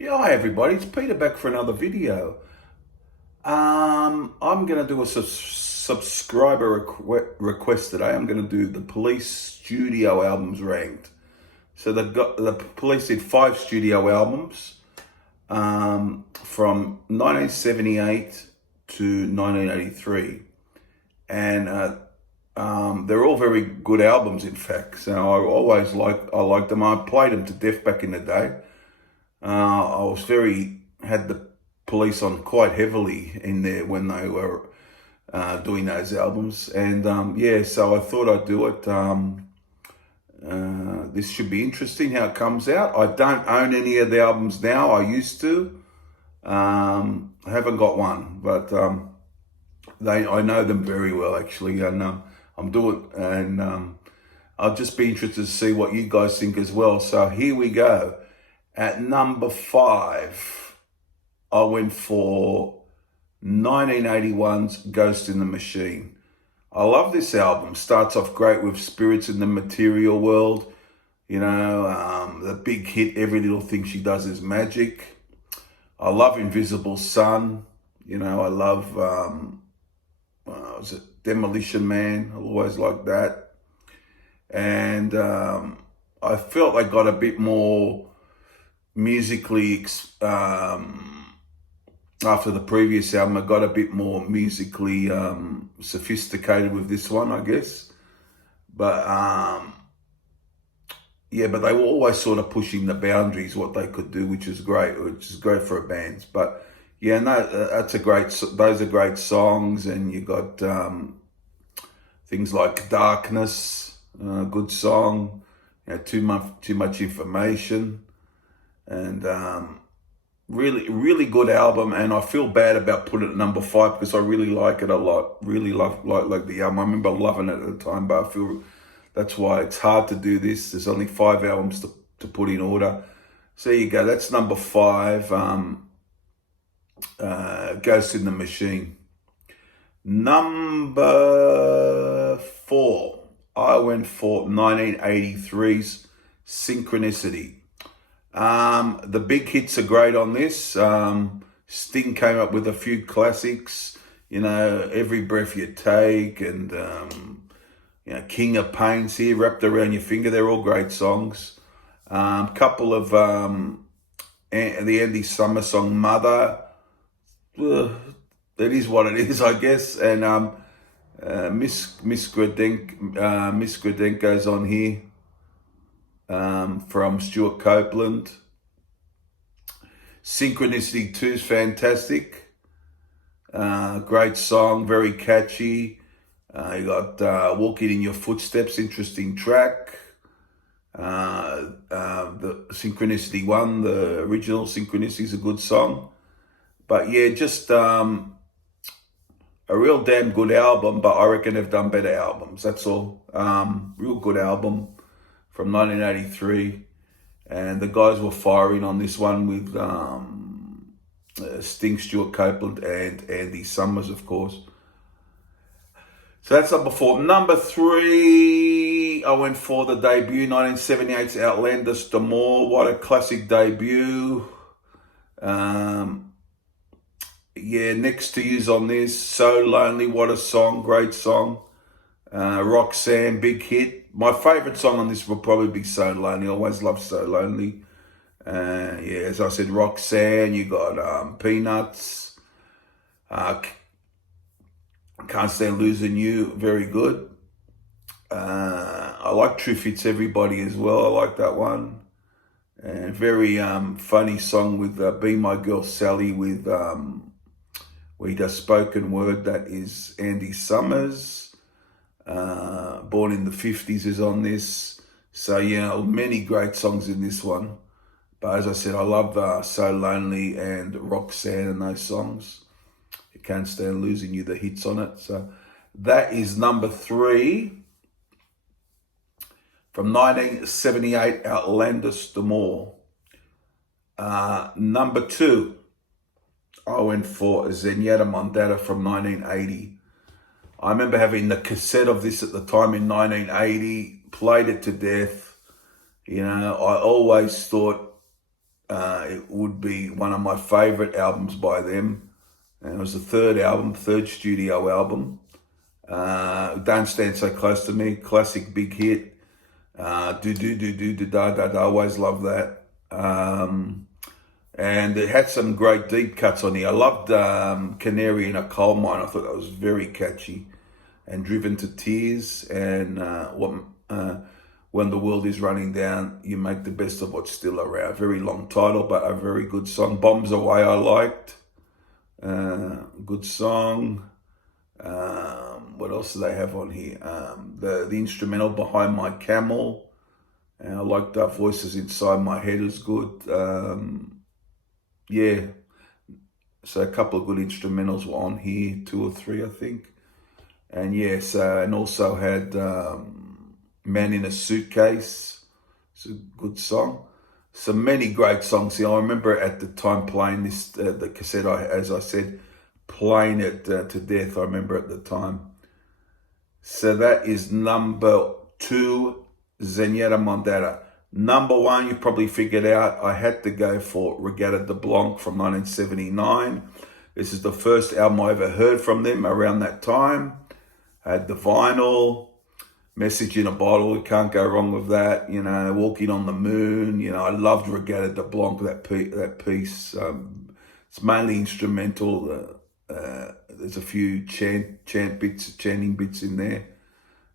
Yeah, hi everybody, it's Peter back for another video. I'm going to do a subscriber request today. I'm going to do the Police studio albums ranked. So the Police did 5 studio albums from 1978 to 1983. And they're all very good albums, in fact. So I liked them. I played them to death back in the day. I was had the Police on quite heavily in there when they were doing those albums. And yeah, so I thought I'd do it. This should be interesting how it comes out. I don't own any of the albums now. I used to. I haven't got one, but I know them very well actually, and I'm doing, and I'll just be interested to see what you guys think as well. So here we go. At number 5, I went for 1981's Ghost in the Machine. I love this album. Starts off great with Spirits in the Material World. You know, the big hit, Every Little Thing She Does Is Magic. I love Invisible Sun. You know, I love, was it Demolition Man? I always liked that. And I felt they got a bit more musically, after the previous album, I got a bit more musically sophisticated with this one, I guess. But yeah, but they were always sort of pushing the boundaries, what they could do, which is great for a band. But yeah, no, those are great songs. And you got things like Darkness, good song, you know, Too Much Information. And really good album, and I feel bad about putting it at number 5 because I really like it a lot. Really like the album. I remember loving it at the time, but I feel that's why it's hard to do this. There's only 5 albums to put in order. So there you go. That's number 5. Ghost in the Machine. Number 4, I went for 1983's Synchronicity. The big hits are great on this. Sting came up with a few classics, you know, Every Breath You Take, and you know, King of Pain's here, Wrapped Around Your Finger. They're all great songs. Couple of the Andy Summer song, Mother. It is what it is, I guess. And Miss Gradenko's on here. From Stuart Copeland. Synchronicity 2 is fantastic. Great song, very catchy. You got Walking in Your Footsteps, interesting track. The Synchronicity 1, the original Synchronicity, is a good song. But yeah, just a real damn good album, but I reckon they've done better albums, that's all. Real good album from 1983, and the guys were firing on this one with Sting, Stuart Copeland, and Andy Summers, of course. So that's number 4. Number 3, I went for the debut, 1978's Outlandish, D'Amour. What a classic debut. Yeah, Next to You's on this. So Lonely, what a song, great song. Roxanne, big hit. My favourite song on this will probably be So Lonely. I always loved So Lonely. Yeah, as I said, Roxanne, you got Peanuts. Can't Stand Losing You, very good. I like True Fits Everybody as well. I like that one. And very funny song with Be My Girl Sally, with where he does spoken word. That is Andy Summers. Born in the 50s is on this. So yeah, many great songs in this one. But as I said, I love So Lonely and Roxanne and those songs. You Can't Stand Losing You, the hits on it. So that is number 3 from 1978, Outlandish, D'Amour. Number 2, I went for Zenyatta Mondata from 1980. I remember having the cassette of this at the time in 1980, played it to death. You know, I always thought it would be one of my favorite albums by them. And it was the third studio album. Don't Stand So Close to Me, classic big hit. Do do do do do da da da. Always love that. And it had some great deep cuts on here. I loved Canary in a Coal Mine. I thought that was very catchy. And Driven to Tears, and When the World is Running Down, You Make the Best of What's Still Around. Very long title, but a very good song. Bombs Away I liked. Good song. What else do they have on here? The instrumental Behind My Camel. And I liked Voices Inside My Head is good. Yeah. So a couple of good instrumentals were on here, 2 or 3, I think. And yes, and also had Man in a Suitcase. It's a good song. So many great songs here. I remember at the time playing this, the cassette, as I said, playing it to death. I remember at the time. So that is number 2, Zenyatta Mondata. Number 1, you probably figured out, I had to go for Regatta de Blanc from 1979. This is the first album I ever heard from them around that time. I had the vinyl, Message in a Bottle, you can't go wrong with that. You know, Walking on the Moon. You know, I loved Regatta de Blanc, that piece. It's mainly instrumental. There's a few chanting bits in there.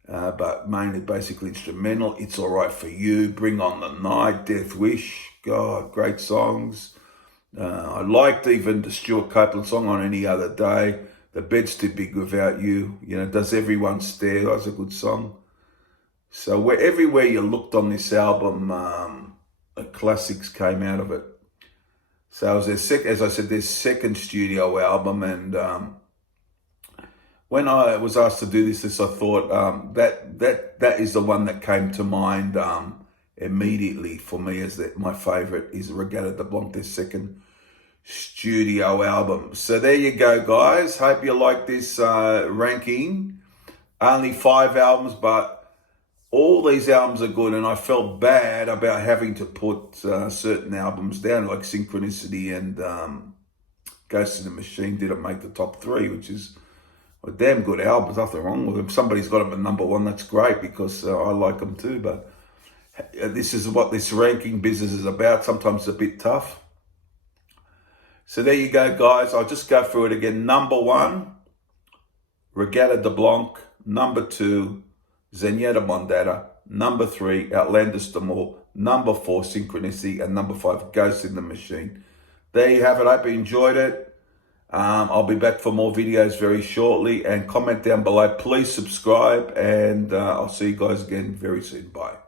But mainly basically instrumental. It's Alright for You, Bring on the Night, Death Wish. God, great songs. I liked even the Stuart Copeland song On Any Other Day. The Bed's Too Big Without You. You know, Does Everyone Stare? That was a good song. So everywhere you looked on this album, the classics came out of it. So it was as I said, their second studio album, and when I was asked to do this, I thought that is the one that came to mind immediately for me as my favorite is Regatta de Blanc, their second studio album. So there you go, guys. Hope you like this ranking. Only 5 albums, but all these albums are good, and I felt bad about having to put certain albums down, like Synchronicity and Ghost in the Machine didn't make the top 3, which is a damn good album. Nothing wrong with them. Somebody's got them at number 1. That's great, because I like them too. But this is what this ranking business is about. Sometimes it's a bit tough. So there you go, guys. I'll just go through it again. Number 1, Regatta de Blanc. Number 2, Zenyatta Mondata. Number 3, Outlandish the Mall. Number 4, Synchronicity. And number 5, Ghost in the Machine. There you have it. I hope you enjoyed it. I'll be back for more videos very shortly. And comment down below. Please subscribe. And I'll see you guys again very soon. Bye.